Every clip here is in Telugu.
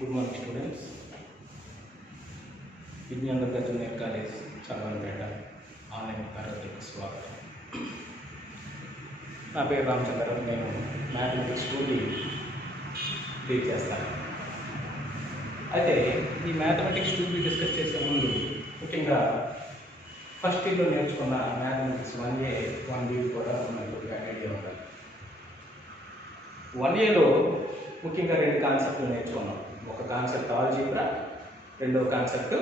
Good morning students. విజ్ఞాన జూనియర్ కాలేజ్ చదవనపేట ఆన్లైన్ తరగతికి స్వాగతం. నా పేరు రామచంద్రరావు. నేను మ్యాథమెటిక్స్ స్కూల్ని లీడ్ చేస్తాను. అయితే ఈ మ్యాథమెటిక్స్ స్కూల్ని డిస్కస్ చేసే ముందు ముఖ్యంగా ఫస్ట్ ఇయర్లో నేర్చుకున్న మ్యాథమెటిక్స్ 1A 1B కూడా మనకు ఐడియా ఉండాలి. 1Aలో ముఖ్యంగా రెండు కాన్సెప్ట్లు నేర్చుకున్నాం. ఒక కాన్సెప్ట్ ఆల్జీబ్రా, రెండవ కాన్సెప్ట్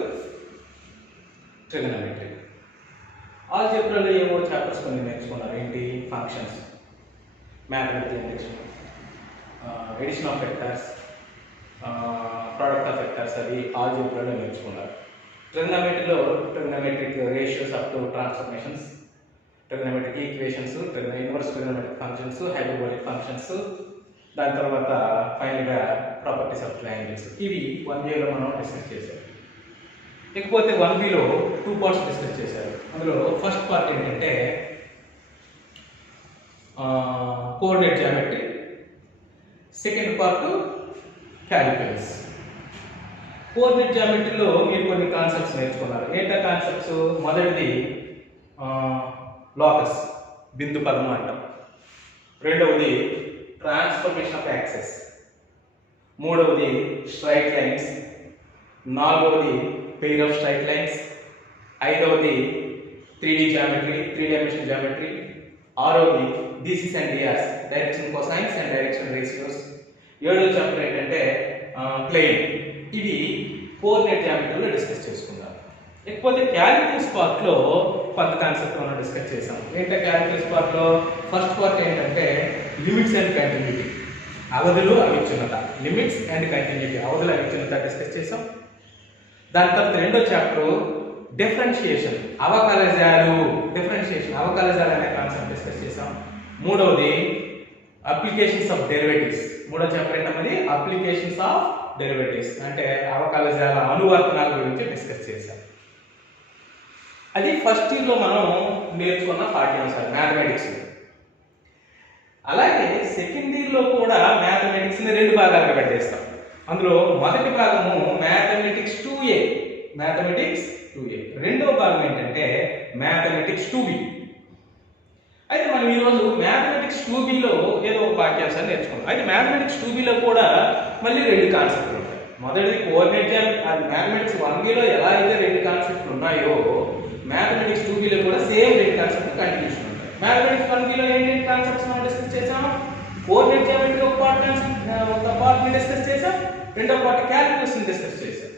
ట్రిగనోమెట్రీ. ఆల్జీబ్రాలో ఏవో చాప్టర్స్ కొన్ని నేర్చుకున్నారు. ఏంటి? Functions, mathematical induction, addition of vectors, product of vectors, అవి ఆల్జీబ్రాలో నేర్చుకున్నారు. ట్రిగనోమెట్రీలో trigonometric ratios up to transformations, trigonometric equations, inverse trigonometric functions, hyperbolic functions, దాని తర్వాత ఫైనల్గా ప్రాపర్టీస్ ఆఫ్ ట్రయాంగిల్స్. ఇవి 1Aలో మనం డిస్కస్ చేశారు. ఇకపోతే 1Bలో 2 పార్ట్స్ డిస్కస్ చేశారు. అందులో ఫస్ట్ పార్ట్ ఏంటంటే coordinate geometry, second part calculus. Coordinate జియోమెట్రీలో మీరు కొన్ని కాన్సెప్ట్స్ నేర్చుకున్నారు. ఏంటా కాన్సెప్ట్స్? మొదటిది లోకస్, బిందు పదము అంటాం. రెండవది ట్రాన్స్ఫర్మేషన్ ఆఫ్ యాక్సెస్, మూడవది స్ట్రైట్ లైన్స్, నాలుగవది పెయిర్ ఆఫ్ స్ట్రైట్ లైన్స్, ఐదవది 3D జియోమెట్రీ, 3 డైమెన్షనల్ జియోమెట్రీ, ఆరవది DCs and DRs, direction cosines and direction ratios, ఏడవ చాప్టర్ ఏంటంటే ప్లేన్. ఇవి కోఆర్డినేట్ జియోమెట్రీలో డిస్కస్ చేసుకుందాం. ఇకపోతే క్యాలిక్యులస్ పార్ట్లో కొంత కాన్సెప్ట్ మనం డిస్కస్ చేసాం. ఏంటంటే క్యాలిక్యులస్ పార్ట్లో ఫస్ట్ పార్ట్ ఏంటంటే లిమిట్స్ అండ్ కంటిన్యూటీ, అవధులు అవిచ్ఛిన్నత. లిమిట్స్ అండ్ కంటిన్యూటీ, అవధులు అవిచ్ఛిన్నత డిస్కస్ చేసాం. దాని తర్వాత రెండో చాప్టర్ డిఫరెన్షియేషన్, అవకలజాలు. అవకలజాలు అనే కాన్సెప్ట్ డిస్కస్ చేసాం. మూడవది అప్లికేషన్స్ ఆఫ్ డెరివేటివ్స్. మూడో చాప్టర్ ఏంటన్నది అప్లికేషన్స్ ఆఫ్ డెరివేటివ్స్, అంటే అవకలజాల అనువర్తనాల గురించి డిస్కస్ చేసాం. అది ఫస్ట్ ఇయర్లో మనం నేర్చుకున్న పాఠ్యాంశాలు మ్యాథమెటిక్స్. అలాగే సెకండ్ ఇయర్లో కూడా మ్యాథమెటిక్స్ని రెండు భాగాలుగా పెట్టేస్తాం. అందులో మొదటి భాగము మ్యాథమెటిక్స్ 2A, రెండవ భాగం ఏంటంటే మ్యాథమెటిక్స్ 2B. అయితే మనం ఈరోజు మ్యాథమెటిక్స్ 2Bలో ఏదో ఒక పాఠ్యాంశాన్ని నేర్చుకున్నాం. అయితే మ్యాథమెటిక్స్ 2Bలో కూడా మళ్ళీ రెండు కాన్సెప్ట్లు ఉంటాయి. మొదటిది కోఆర్డినేట్ జియోమెట్రీ. అది మ్యాథమెటిక్స్ 1Bలో ఎలా అయితే రెండు కాన్సెప్ట్లు ఉన్నాయో మ్యాథమెటిక్స్ 2Bలో కూడా సేమ్ రెండు కాన్సెప్ట్లు కంటిన్యూషన్ ఉంటాయి. మ్యాథమెటిక్స్ 1Bలో ఏంటి కాన్సెప్ట్స్ మనం డిస్కస్ చేసాం. కోఆర్డినేట్ జియోమెట్రీ ఒక పార్ట్ని డిస్కస్ చేసాం, రెండో పార్ట్ క్యాలిక్యులస్ ని డిస్కస్ చేసాం.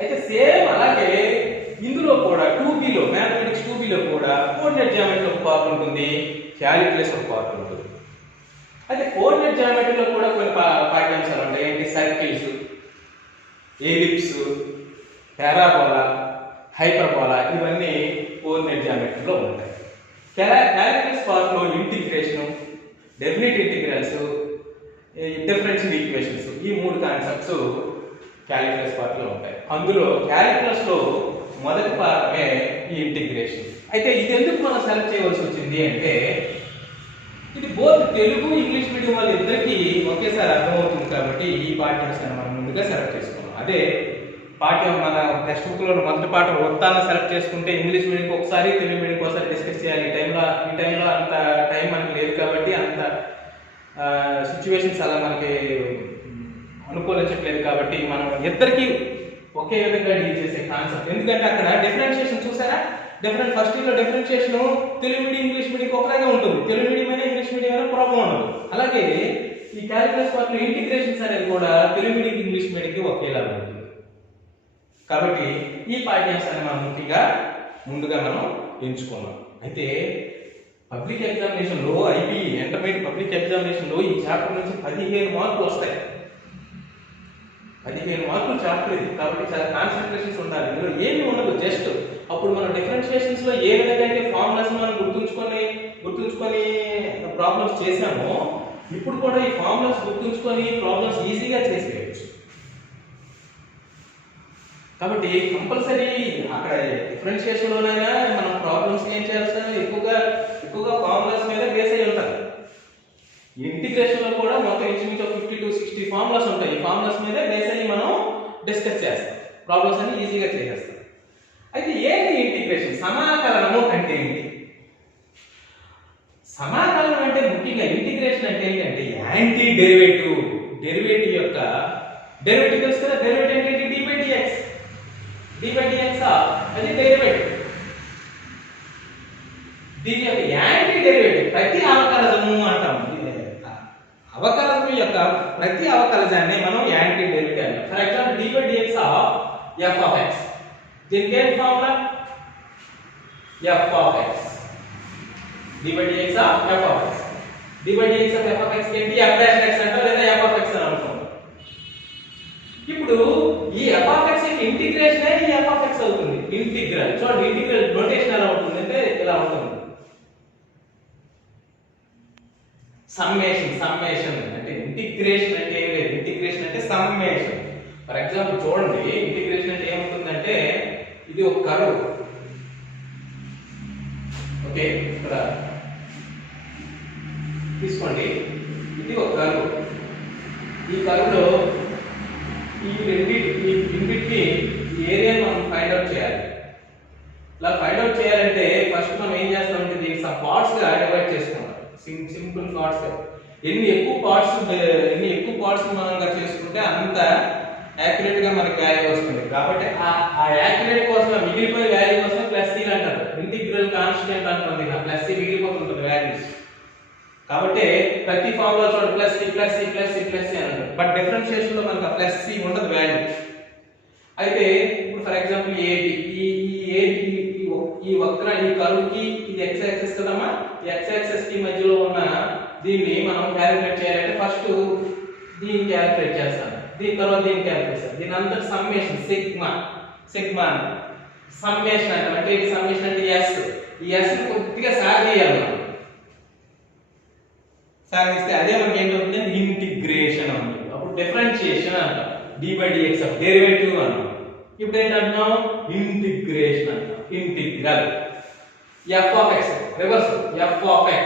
అయితే సేమ్ అలాగే ఇందులో కూడా 2Bలో మ్యాథమెటిక్స్ 2Bలో కూడా కోఆర్డినేట్ జియోమెట్రీ ఒక పార్ట్ ఉంటుంది, క్యాలిక్యులస్ ఒక పార్ట్ ఉంటుంది. అయితే కోఆర్డినేట్ జియోమెట్రీలో కూడా కొన్ని పాఠ్యాంశాలు ఉంటాయి. ఏంటి? సర్కిల్స్, ఎలిప్స్, పారాబోలా, హైపర్బోలా, ఇవన్నీ కోఆర్డినేట్ జియోమెట్రీలో ఉంటాయి. క్యాలిక్యులస్ పార్ట్లో integration, definite integrals, differential equations, ఈ మూడు కాన్సెప్ట్స్ క్యాలిక్యులస్ పార్ట్లో ఉంటాయి. అందులో క్యాలిక్యులస్లో మొదటి పార్టే ఈ ఇంటిగ్రేషన్. అయితే ఇది ఎందుకు మనం సెలెక్ట్ చేయవలసి వచ్చింది అంటే ఇది బోత్ తెలుగు ఇంగ్లీష్ మీడియం వాళ్ళ ఇద్దరికి ఒకేసారి అర్థమవుతుంది కాబట్టి ఈ పాఠ్యాంశాన్ని మనం ముందుగా సెలెక్ట్ చేసుకున్నాం. అదే పాఠ్యం మన టెక్స్ట్ బుక్లో మొదటి పాఠం వృత్తాన్ని సెలెక్ట్ చేసుకుంటే ఇంగ్లీష్ మీడియంకి ఒకసారి, తెలుగు మీడియంకి ఒకసారి డిస్కస్ చేయాలి. ఈ టైంలో అంత టైం మనకి లేదు కాబట్టి, అంత సిచ్యువేషన్స్ అలా మనకి అనుకూలించట్లేదు కాబట్టి మనం ఇద్దరికి ఒకే విధంగా డీల్ చేసే కాన్సెప్ట్. ఎందుకంటే అక్కడ డిఫరెన్షియేషన్ చూసారా, ఫస్ట్ ఇయర్లో differentiation Telugu medium English medium ఒకలాగే ఉంటుంది. తెలుగు మీడియం అయినా ఇంగ్లీష్ మీడియం అయినా ప్రాబ్లం ఉండదు. అలాగే ఈ క్యాలిక్యులస్ పార్ట్లో ఇంటిగ్రేషన్స్ అనేది కూడా తెలుగు మీడియం ఇంగ్లీష్ మీడియంకి ఒకేలా ఉంటుంది. కాబట్టి ఈ పాఠ్యాంశాన్ని మనం ముందుగా మనం ఎంచుకున్నాం. అయితే పబ్లిక్ ఎగ్జామినేషన్లో ఐపీ ఇంటర్మీడియట్ పబ్లిక్ ఎగ్జామినేషన్లో ఈ చాప్టర్ నుంచి 15 మార్కులు వస్తాయి. 15 మార్కులు చాప్టర్ ఇది కాబట్టి చాలా కాన్సన్ట్రేషన్స్ ఉండాలి. ఇందులో ఏమీ ఉండదు. జస్ట్ అప్పుడు మనం డిఫరెన్షియేషన్స్ లో ఏ విధంగా అయితే ఫార్ములాస్ మనం గుర్తుంచుకొని ప్రాబ్లమ్స్ చేసామో ఇప్పుడు కూడా ఈ ఫార్ములాస్ గుర్తుంచుకొని ప్రాబ్లమ్స్ ఈజీగా చేసేయచ్చు. కాబట్టి కంపల్సరీ అక్కడ డిఫరెన్షియేషన్ లోనైనా మనం ప్రాబ్లమ్స్ ఏం చేయాల్సిన ఎక్కువగా ఫార్ములాస్ మీద బేస్ అయి ఉంటారు. ఇంటిగ్రేషన్ లో కూడా మొత్తం ఇంచుమించు 50 to 60 ఫార్ములాస్ ఉంటాయి. ఈ ఫార్ములాస్ మీద బేస్ అయ్యి మనం డిస్కస్ చేస్తాం, ప్రాబ్లమ్స్ అన్ని ఈజీగా చేసేస్తాం. అయితే ఏంటి ఇంటిగ్రేషన్? సమాకలనము అంటే ఏంటి? సమాకలనం అంటే ముఖ్యంగా ఇంటిగ్రేషన్ అంటే ఏంటంటే యాంటీ డెరివేటివ్. డెరివేటివ్ యొక్క డెరివేటివ్ తెలుసు కదా, డెరివేటివ్ అంటే dy dx. dy dx అది డెరివేటివ్. దీని యొక్క యాంటీ డెరివేటివ్ ప్రతి అవకలజము అంటాం. అవకలజం యొక్క ప్రతి అవకలజాన్ని మనం యాంటీ డెరివేటివ్ అంటాం. For example dy dx of f of x. దీనికి ఏం formula? f of x. dy dx of f of x. dy dx of f of x ఏంటి? f dash x అంటాం లేదా f of x అని అనుకుంటాం. ఇప్పుడు ఈ f of x యొక్క ఇంటిగ్రేషన్ ఈ f of x అవుతుంది. ఇంటిగ్రల్ చూడండి, ఇంటిగ్రల్ నోటేషన్ ఎలా ఉంటుంది అంటే ఇలా ఉంటుంది. సమ్మేషన్ అంటే ఇంటిగ్రేషన్ అంటే ఏం లేదు, ఇంటిగ్రేషన్ అంటే సమ్మేషన్. ఫర్ ఎగ్జాంపుల్ చూడండి, ఇంటిగ్రేషన్ అంటే ఏముంటుందంటే ఇది ఒక కర్వ్. ఓకే, ఇక్కడ తీసుకోండి, ఇది ఒక కర్వ్. ఈ కర్వ్ లో ఈ రెండింటికి ఏరియా మనం ఫైండ్ అవుట్ చేయాలి. ఇలా ఫైండ్ అవుట్ చేయాలంటే ఫస్ట్ మనం ఏం చేస్తామంటే దీన్ని సబ్ పార్ట్స్ గా డివైడ్ చేసుకుంటాం. Simple parts. ఎన్ని ఎక్కువ పార్ట్స్ మనం చేసుకుంటే అంత యాక్యురేట్ గా మనకి వాల్యూ వస్తుంది. కాబట్టి ఆ యాక్యురేట్ కోసం మిగిలిపోయే వాల్యూ కోసం ప్లస్ సి అంటారు. ఇంటిగ్రల్ కాన్స్టెంట్ అంటుంది, ప్లస్ సి మిగిలిపోతుంటుంది వాల్యూస్. కాబట్టి ప్రతి ఫార్ములా చూడండి plus C plus C plus C plus C అని అంటారు. బట్ డిఫరెన్షియేషన్ లో మనకు ప్లస్ సి ఉండదు వాల్యూ. అయితే ఇప్పుడు ఫర్ ఎగ్జాంపుల్ ఏబి, ఈ వక్ర ఈ కర్వ్ కి ఇది x యాక్సిస్ కదమ్మా, ఈ x యాక్సిస్ కి మధ్యలో ఉన్న దీన్ని మనం క్యాలిక్యులేట్ చేయాలంటే ఫస్ట్ దీన్ని క్యాలిక్యులేట్ చేస్తాం, దీని తర్వాత దీన్ని క్యాలిక్యులేట్ చేస్తాం. దీని అంతా సమ్మేషన్ సిగ్మా సమ్మేషన్ అంటే ఇది సమ్మేషన్ అంటే s. ఈ s ని కొద్దిగా సాగదీయాలి మనం. సాగిస్తే అదే మనకి ఏంటవుతుంది? ఇంటిగ్రేషన్ అవుతుంది. అప్పుడు డిఫరెన్షియేషన్ అంటాం, dy dx ఆఫ్ డెరివేటివ్ అంటాం. ఇప్పుడు ఏంటంటున్నాం? ఇంటిగ్రేషన్ అంటాం. Integral f of x reverse f of x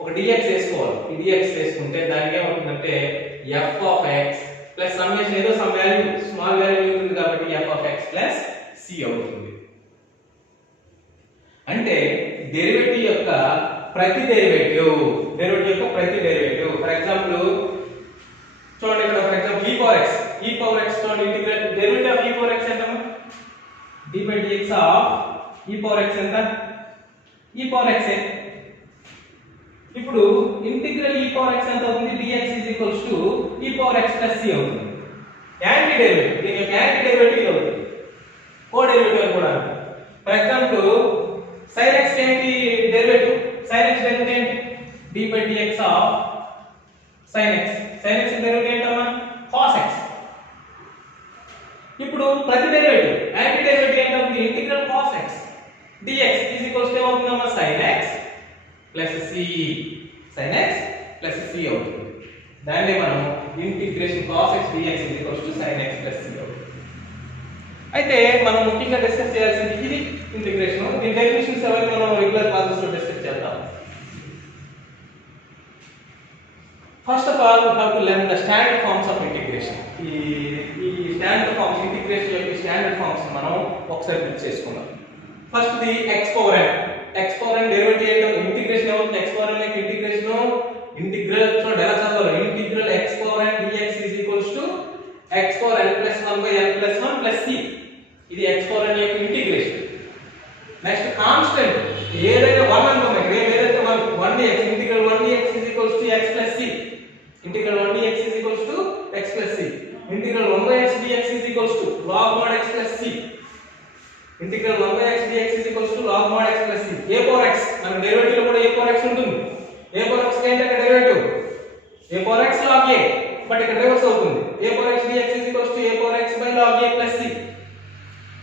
ఒక dx వేసుకోవాలి. ఈ dx వేసుకుంటే దానికి ఏమవుతుందంటే f of x plus summation ఏదో సమ్ వాల్యూ స్మాల్ వాల్యూ ఉంటుంది కాబట్టి f of x plus c అవుతుంది. అంటే డెరివేటివ్ యొక్క ప్రతి డెరివేటివ్ ఫర్ ఎగ్జాంపుల్ చూడండి, ఇక్కడ for example e power x చూడండి, integral derivative of e power x ఎంత? dy dx of e power x ఎంత? e power x. ఇప్పుడు ఇంటిగ్రల్ e power x ఎంత అవుతుంది? dx e power x c అవుతుంది. యాంటీ డెరివేటివ్, దీని యొక్క యాంటీ డెరివేటివ్ అవుతుంది, కో డెరివేటివ్ కూడా. ఫర్ ఎగ్జాంపుల్ sin x ఏంటి డెరివేటివ్? sin x డెరివేటివ్ ఏంటి? dy dx of sin x derivative ఏంటమ్మా? cos x. ఇప్పుడు ప్రతి డెరివేటివ్ యాంటీ డెరివేటివ్ ఏంటవుతుంది? ఇంటిగ్రల్ cos x dx ఏమవుతుందమ్మా? sin x ప్లస్ c అవుతుంది. దాన్ని మనం integration cos x dx sin x plus c అవుతుంది. అయితే మనం ముఖ్యంగా డిస్కస్ చేయాల్సింది ఇది ఇంటిగ్రేషన్. దీని డెఫినిషన్స్ ఎవరికి మనం రెగ్యులర్ క్లాసెస్ లో డిస్కస్ చేద్దాం. First of all we have to learn the standard forms of integration. ఈ స్టాండర్డ్ ఫార్మ్స్, ఇంటిగ్రేషన్ యొక్క స్టాండర్డ్ ఫార్మ్స్ మనం ఒకసారి గుర్తు చేసుకుందాం. First the x power n derivative ఏంటో ఇంటిగ్రేషన్ ఏమవుతుంది? x పవర్ n యొక్క ఇంటిగ్రల్ చూడండి ఎలా చదవాలి? Integral x power n dx x power n plus 1 by n plus 1 plus c. ఇది x పవర్ n యొక్క ఇంటిగ్రేషన్. నెక్స్ట్ కాన్స్టెంట్ ఏదైనా 1 అనుకోండి, ఏదైతే 1 dx integral 1 dx x plus c. Integral 1 dx x plus c. Integral 1 x dx log mod x plus c. Integral 1 x dx log mod x plus c. a power x మన డెరివేటివ్ లో కూడా a పవర్ x ఉంటుంది. a పవర్ x ఏంటి అక్కడ derivative? a power x log a, but ఇక్కడ రివర్స్ అవుతుంది. a power x dx a power x by log a plus c.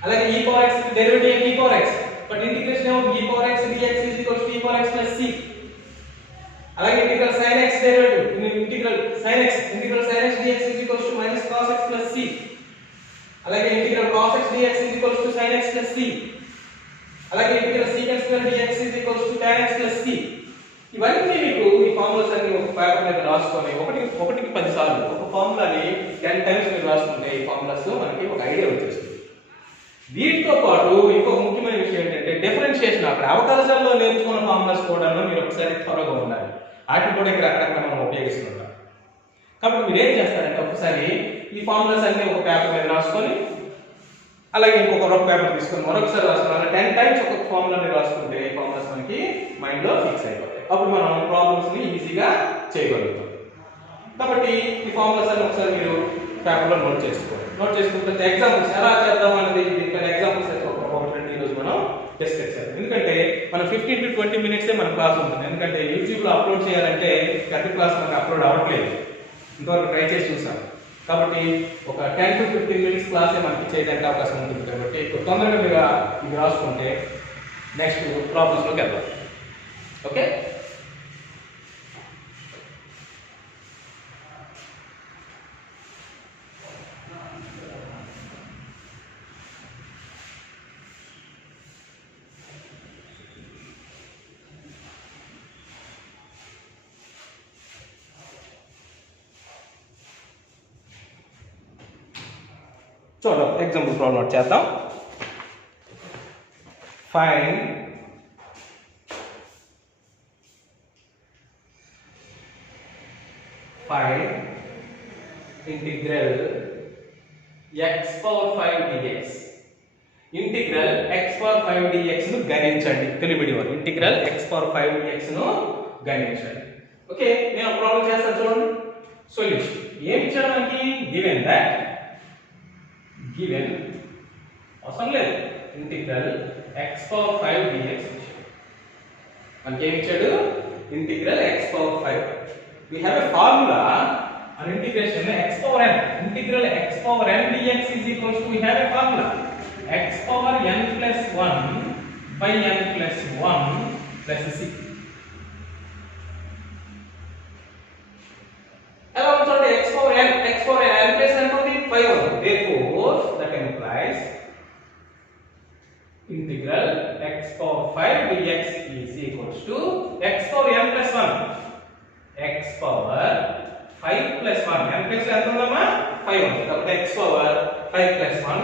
అలాగే e power x derivative e power x, but integration ఏమో e power x dx e power x plus c. అలాగే integral sin x derivative integral sin x dx minus cos x plus c. అలాగే integral cos x dx sin x plus c. అలాగే integral sec x square dx tan x plus c. ఇవన్నీ మీకు ఈ ఫార్ములాస్ అన్ని ఒక పేపర్ మీద రాసుకొని ఒకటికి 10 సార్లు ఒక ఫార్ములాని 10 టైమ్స్ మీరు రాసుకుంటే ఈ ఫార్ములాస్ మనకి ఒక ఐడియా వచ్చేస్తుంది. దీంతో పాటు ఇంకొక ముఖ్యమైన విషయం ఏంటంటే డిఫరెన్షియేషన్, అక్కడ అవకాశాల్లో నేర్చుకున్న ఫార్ములాస్ కూడా మీరు ఒకసారి త్వరగా ఉండాలి. వాటిని కూడా ఇక్కడ అక్కడక్కడ మనం ఉపయోగిస్తుంటాం. కాబట్టి మీరు ఏం చేస్తారంటే ఒకసారి ఈ ఫార్ములాస్ అన్ని ఒక పేపర్ మీద రాసుకొని అలాగే ఇంకొక రఫ్ పేపర్ తీసుకొని మరొకసారి రాసుకుని అలా 10 టైమ్స్ ఒక ఫార్ములాని రాసుకుంటే ఈ ఫార్ములాస్ మనకి మైండ్ లో ఫిక్స్ అయిపోతాయి. అప్పుడు మనం ప్రాబ్లమ్స్ ని ఈజీగా చేయగలుగుతాం. కాబట్టి ఈ ఫార్ములాస్ అన్ని ఒకసారి మీరు పేపర్ లో నోట్ చేసుకుంటే ఎగ్జాంపుల్స్ ఎలా చేద్దాం అనేది దీనిపైన ఎగ్జాంపుల్స్ అయితే ఒకటి ఈరోజు మనం డిస్కస్ చేద్దాం. ఎందుకంటే మనం 15 to 20 మినిట్సే మన క్లాస్ ఉంటుంది. ఎందుకంటే యూట్యూబ్ లో అప్లోడ్ చేయాలంటే పెద్ద క్లాస్ మనకి అప్లోడ్ అవ్వట్లేదు, ఇంతవరకు ట్రై చేసి చూసాం. కాబట్టి ఒక 10 to 15 మినిట్స్ క్లాసే మనకి చేయడానికి అవకాశం ఉంటుంది. కాబట్టి తొందరగా మీరు ఇది రాసుకుంటే నెక్స్ట్ ప్రాబ్లమ్స్ లోకి వెళ్దాం. ఓకే, చూడండి ఎగ్జాంపుల్ ప్రాబ్లం నోట్ చేద్దాం. Find integral x power 5 dx. Integral x power 5 dx ను గణించండి. తెలుగు వారు ఇంటిగ్రల్ x పవర్ 5 dx ను గణించండి. ఓకే, నేను ప్రాబ్లం చేస్తాను చూడండి. సొల్యూషన్ ఏమి ఇచ్చాడు మనకి? గివెన్ అవసరం లేదు, ఇంటిగ్రల్ x పవర్ 5 dx మనకి ఏమి ఇచ్చాడు? Integral x power 5. we have a formula on integration x power n. integral x power n dx is equals to, we have a formula x power n plus 1 by n plus 1 plus 6. ఎలా ఉంటుంది? x power n plus n ఉంటుంది 5 ఉంటుంది. therefore that implies integral x power 5 dx is equals to x power n plus 1, x power 5 plus 1, n plus ఎంత ఉందమ్మా? 5 ఉంది. కాబట్టి x power 5 plus 1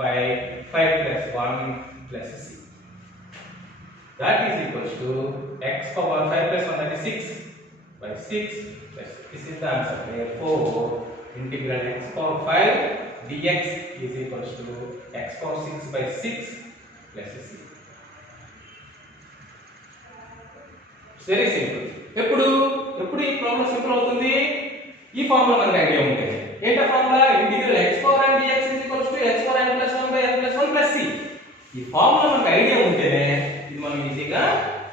by 5 plus 1 plus 6. that is equals to x power 5 plus 1, that is 6 by 6 plus 6. this is the answer. therefore integral x power 5 dx is equals to x power 6 by 6 plus 6. it's very simple. ఎప్పుడు ఈ ప్రాబ్లం సింపుల్ అవుతుంది? ఈ ఫార్ములా మనకి ఐడియా ఉంటుంది. ఏంటా formula? Integral x power n dx is equals to x power n plus 1 by n plus 1 plus c. ఈ ఫార్ములా మనకి ఐడియా ఉంటేనే ఇది మనం ఈజీగా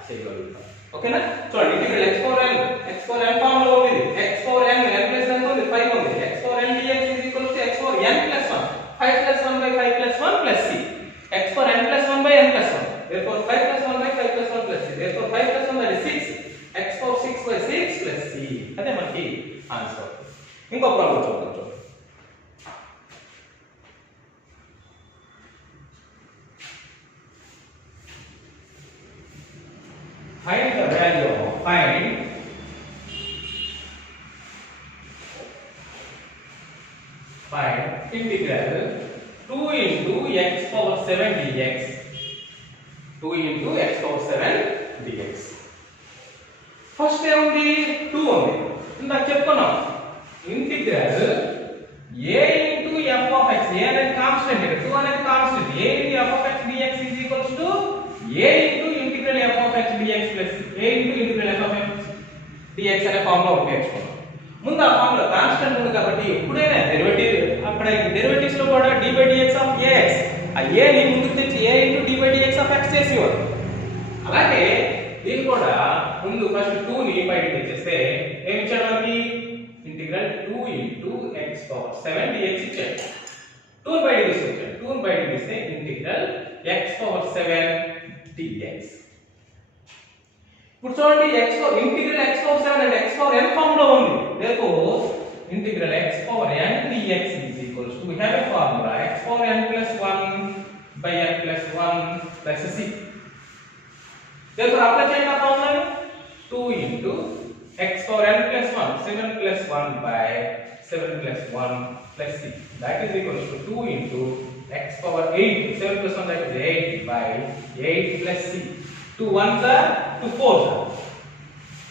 చేయగలుగుతాం. ఓకేనా? చూడండి, integral x power n formula ఉంది. x power n plus n ఉంది, 5 ఉంది. x power n dx is equals to x power n plus 1, 5 plus 1 by 5 plus 1 plus c. x power n plus 1 by n plus 1, therefore 5 plus 1 by 5 plus 1 plus c, therefore 5 plus 1 by 6, x power 6 by 6 plus c. అదే మనకి ఆన్సర్. ఇంకో ప్రాబ్లం చూద్దాం. find the value of find integral 2 into x power 7 dx. 2 into x power 7 dx. First ఏముంది? 2 ఉంది. ఇందాక చెప్పుకున్నాం integral a into f of x. a అనేది కాన్స్టెంట్, 2 అనేది constant. a into f of x dx is equals to a into integral f of x dx plus a into integral f of x dx అనే ఫార్ములా ఉపయోగించుకున్నాం. ముందు ఆ ఫార్ములా కాన్స్టెంట్ ఉంది కాబట్టి ఎప్పుడైనా డెరివేటివ్ అక్కడ డెరివేటివ్స్ లో కూడా d by dx of ax, ఆ a ని ముందుకు తెచ్చి a into d by dx of x చేసేవారు. అలాగే దీన్ని కూడా ముందు ఫస్ట్ 2 ని బయటికి తెచ్చేస్తే ఏమి ఇచ్చాడు మనకి? Integral 2 into x power 7 dx ఇచ్చాడు. 2 ని బయటికి తీసుకొచ్చాడు. 2 ని బయటికి తీస్తే ఇంటిగ్రల్ x power 7 dx. ఇప్పుడు చూడండి, ఇంటిగ్రల్ x power 7 అంటే x power n ఫార్మ్ లో ఉంది. therefore integral x power n dx is equals to, we have a formula x power n plus 1 by n plus 1 plus c. therefore apply చేయండి ఆ ఫార్ములాని. 2 7 plus 1 by 7 plus 1 plus 6. That is equals to 2 into x power 8. 7 plus 1 that is 8 by 8 plus 6. 2 1s are 2 4s are.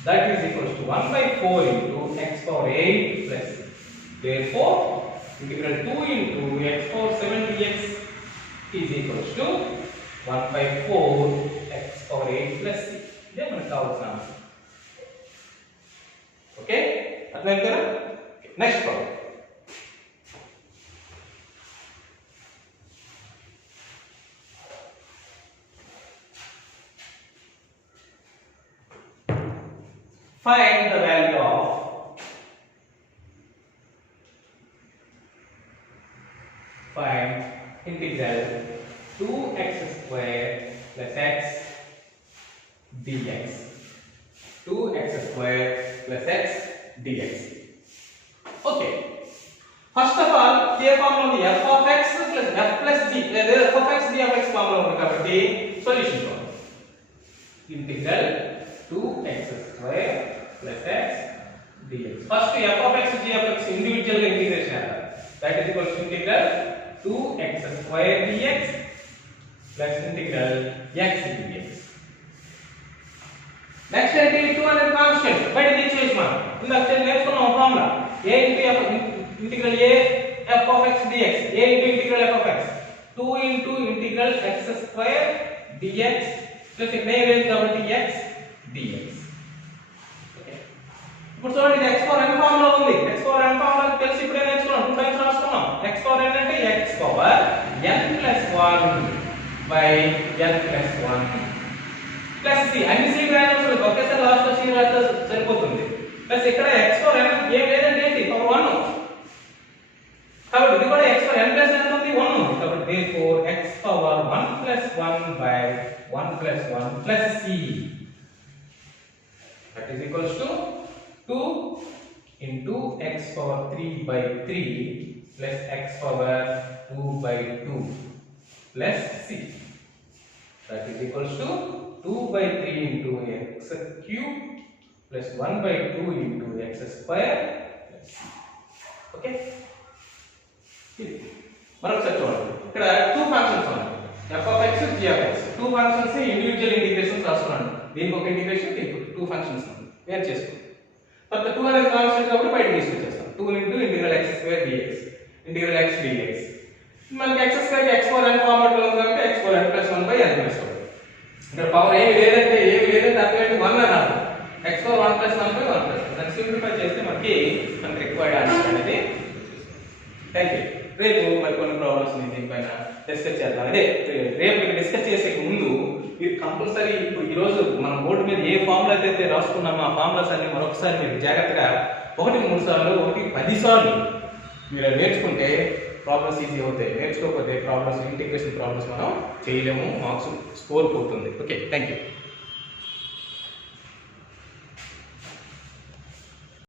That is equals to 1 by 4 into x power 8 plus 6. Therefore, integral 2 into x power 7 dx is equals to 1 by 4 x power 8 plus 6. This is our answer. Okay? Next problem. Find the value of integral 2x square plus x dx. 2x square plus x dx. Okay. First of all, here formula ఉంది f of x plus f plus g. F of x g of x formula ఉంది కాబట్టి solution formula. Integral 2x square plus x dx. First f of x g of x individual integration. That is equal to integral 2x square dx plus integral x dx. Next ఏంటి 2 అనేది కాన్స్టెంట్ బయట తీసేసి మనం ఇందాక నేర్చుకున్నాం formula a into f integral a f of x dx. a into integral f of x 2 into integral x square dx plus ఇక్కడ ఏ వేరు కాబట్టి x dx. ఇప్పుడు చూడండి ఇది x పవర్ n ఫార్ములా ఉంది. x పవర్ n ఫార్ములా తెలిసి ఇప్పుడే నేర్చుకున్నాం 2 టైమ్స్ రాసుకున్నాం. x పవర్ n అంటే x power n plus 1 by n plus 1 plus c. అన్ని c వాల్యూస్ ఒకేసారి లాస్ట్ లో c రాస్తే సరిపోతుంది. ప్లస్ ఇక్కడ x పవర్ n ఏ లేదంటే ఏంటి పవర్ 1. కాబట్టి ఇది కూడా x పవర్ n ప్లస్ ఎంత ఉంది 1 ఉంది. కాబట్టి therefore x power 1 plus 1 by 1 plus 1 plus c. That is equals to 2 into x power 3 by 3 plus x power 2 by 2 plus c. That is equals to 2 by 3 into x cube plus 1 by 2 into x square plus c. Okay? మరొకసారి చూడండి ఇక్కడ 2 ఫంక్షన్స్ ఉన్నాయి f of x g of x. 2 functions individual integrations రాస్తున్నాను. దీనికి ఒక ఇంటిగ్రేషన్ దీనికి 2 ఫంక్షన్స్ ఉన్నాయి. వేర్ చేసుకోండి. తర్వాత 2 అనేది కాన్స్టెంట్ కాబట్టి బయట తీసుకొచ్చేస్తాం. 2 into integral x square dx integral x dx. మనకి x square x power n format లో ఉంది కాబట్టి x power n plus 1 by n plus 1. ఇక్కడ పవర్ ఏమి లేదంటే అక్కడ 1 అన్నారు. x power 1 plus 1 by 1 plus 1. దాన్ని సింప్లిఫై చేస్తే మనకి రిక్వైర్డ్ ఆన్సర్ అనేది. Thank you. రేపు మరికొన్ని ప్రాబ్లమ్స్ దీనిపైన డిస్కస్ చేద్దాం. అదే రేపు డిస్కస్ చేసే ముందు మీరు కంపల్సరీ ఇప్పుడు ఈరోజు మనం బోర్డు మీద ఏ ఫార్ములా అయితే రాసుకున్నామో ఆ ఫార్ములాస్ అన్ని మరొకసారి మీరు జాగ్రత్తగా 1-3 సార్లు 10 సార్లు మీరు నేర్చుకుంటే ప్రాబ్లమ్స్ ఈజీ అవుతాయి. నేర్చుకోకపోతే ప్రాబ్లమ్స్ ఇంటిగ్రేషన్ ప్రాబ్లమ్స్ మనం చేయలేము, మార్క్స్ స్కోర్ పోతుంది. Okay, thank you.